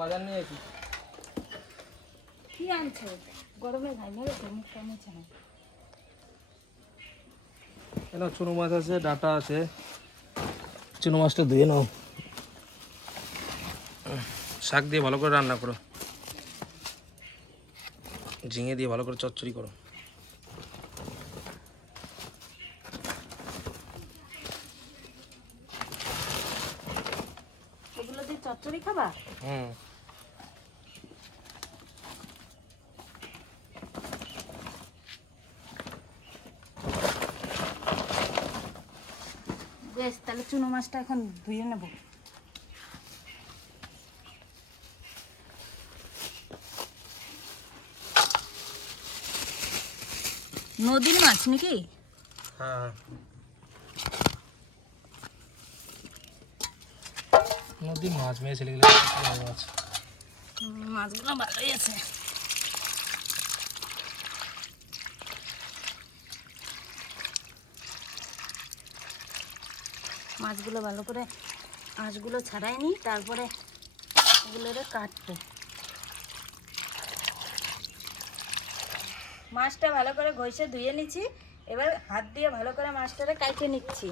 বাজার নিয়ে এসি কি আনছো গরমে ঘাইমে গেছে মুখ কামড়ছে না এনা চুনো মাছ আছে ডাটা আছে চুনো মাছটা ধুয়ে নাও শাক দিয়ে ভালো করে রান্না করো ঝিঙে দিয়ে ভালো করে চচ্চড়ি করো এগুলো দিয়ে চচ্চড়ি খাবা হুম বেশ তাহলে চুনো মাছটা এখন ধুয়ে নেব। নদীর মাছ নাকি? হ্যাঁ। নদীর মাছ মেয়ে ছেলে গেলে মাছ হুম, মাছগুলো ভালোই আছে। মাছগুলো ভালো করে আঁশগুলো ছাড়াই নি তারপরে এগুলোরে কাটবো। মাছটা ভালো করে ঘষে ধুয়ে নিচ্ছি এবার হাত দিয়ে ভালো করে মাছটারে কাটিয়ে নিচ্ছি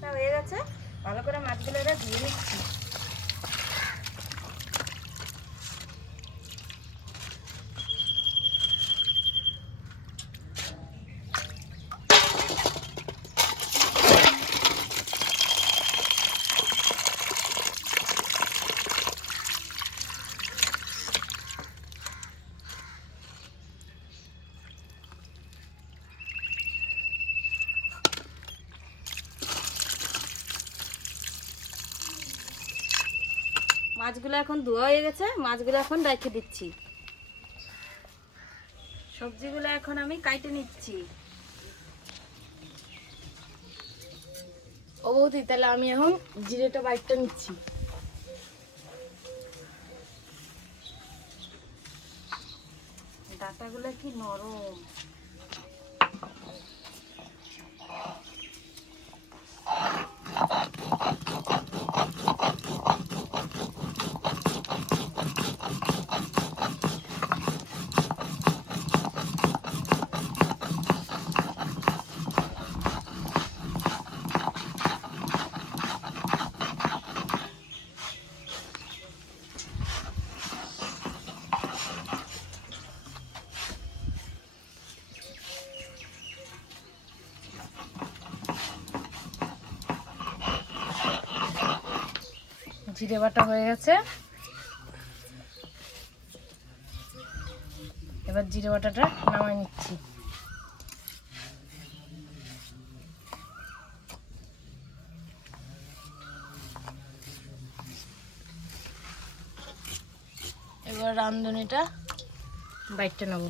তা হয়ে গেছে ভালো করে মাছগুলো এবার ধুয়ে নিচ্ছি। মাছগুলো এখন ধোয়া হয়ে গেছে, মাছগুলো এখন রেখে দিচ্ছি। সবজিগুলো এখন আমি কাইটে নিচ্ছি। ও বৌদি, তাহলে আমি এখন জিরেটা বাইটটা নিচ্ছি। ডাটাগুলো কি নরম। জিরে বাটা হয়ে গেছে। এবার জিরে বাটাটা নামাই নিচ্ছি। এবার রান্ধনিটা বাইটটা নেব।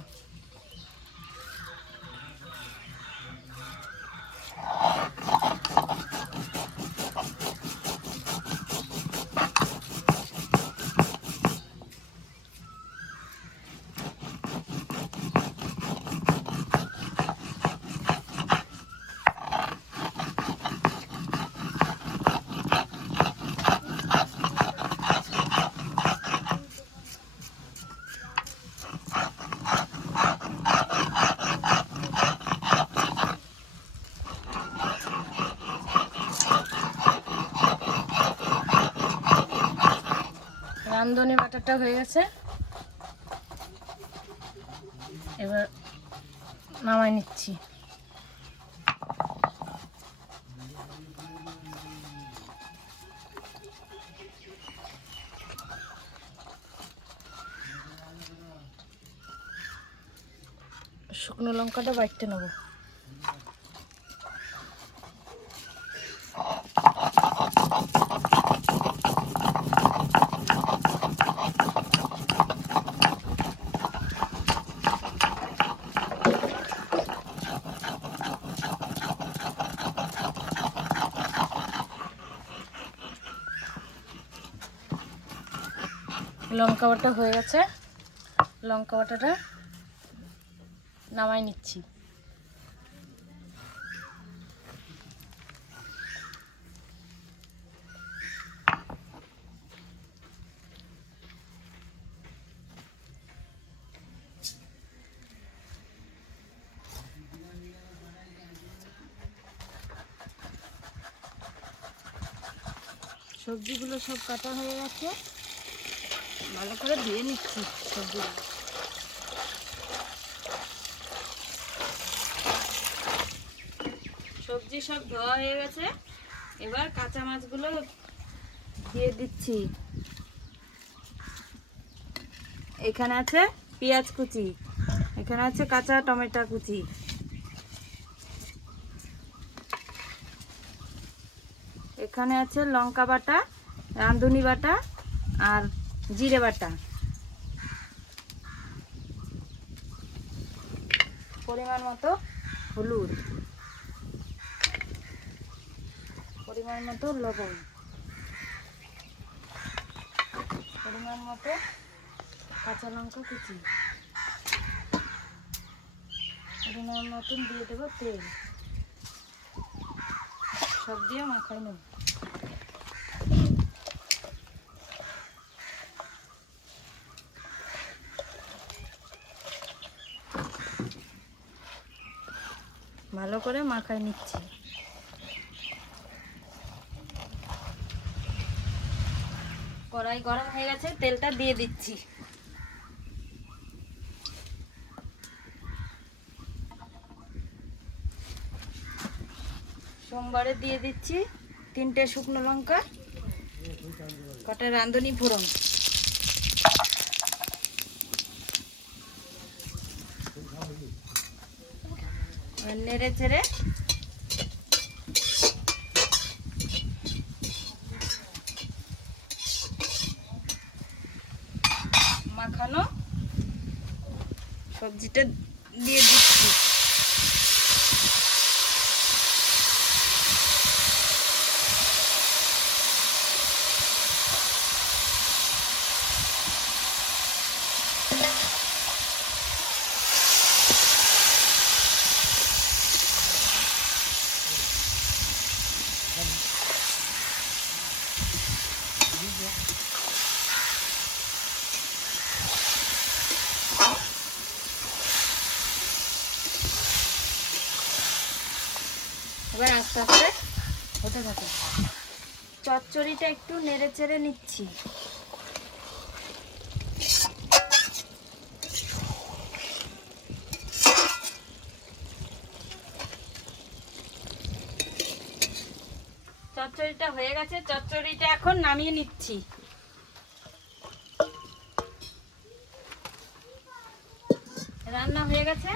রান্ধনি হয়ে গেছে। এবার নামাই নিচ্ছি। শুকনো লঙ্কাটা বাইটতে নেব। লঙ্কা বাটা হয়ে গেছে। লঙ্কা বাটাটা নামাই নিচ্ছি। সবজিগুলো সব কাটা হয়ে গেছে। ভালো করে ধুয়ে নিচ্ছি সবজিগুলো সবজি সব ধোয়া হয়ে গেছে। এবার কাঁচা মাছগুলো দিয়ে দিচ্ছি। এখানে আছে পেঁয়াজ কুচি। এখানে আছে কাঁচা টমেটো কুচি। এখানে আছে লঙ্কা বাটা, রাঁধুনি বাটা আর জিরে বাটা। পরিমাণ মতো হলুদ। পরিমাণ মতো লবণ। পরিমাণ মতো কাঁচা লঙ্কা কুচি। পরিমাণ মতন দিয়ে দেবো তেল। সব দিয়ে মাখাই নেব। ভালো করে মাখায় নিচ্ছি। কড়াই গরম হয়ে গেছে, তেলটা দিয়ে দিচ্ছি। সোমবারে দিয়ে দিচ্ছি তিনটে শুকনো লঙ্কা, কটা রাঁধুনি ফোড়ন এবার নেড়ে ছেড়ে। মাখানো সবজিটা দিয়ে দিচ্ছি। এবার আস্তে আস্তে হতে থাকে চচ্চড়িটা একটু নেড়ে চেড়ে নিচ্ছি। চচ্চড়িটা হয়ে গেছে, চচ্চড়িটা এখন নামিয়ে নিচ্ছি। রান্না হয়ে গেছে?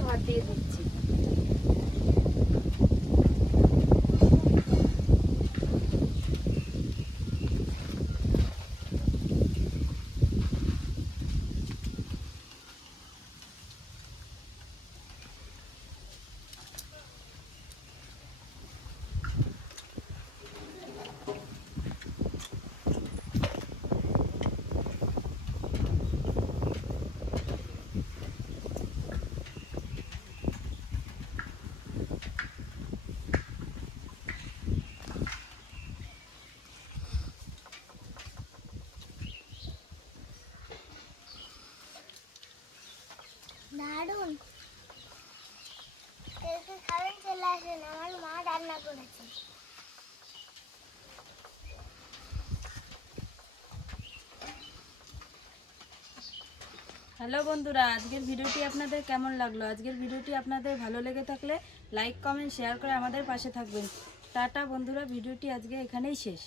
ভাত দিয়ে দিচ্ছি রান্না করেছে। হ্যালো বন্ধুরা, আজকের ভিডিওটি আপনাদের কেমন লাগল? আজকের ভিডিওটি আপনাদের ভালো লেগে থাকলে লাইক কমেন্ট শেয়ার করে আমাদের পাশে থাকবেন। টাটা বন্ধুরা, ভিডিওটি আজকে এখানেই শেষ।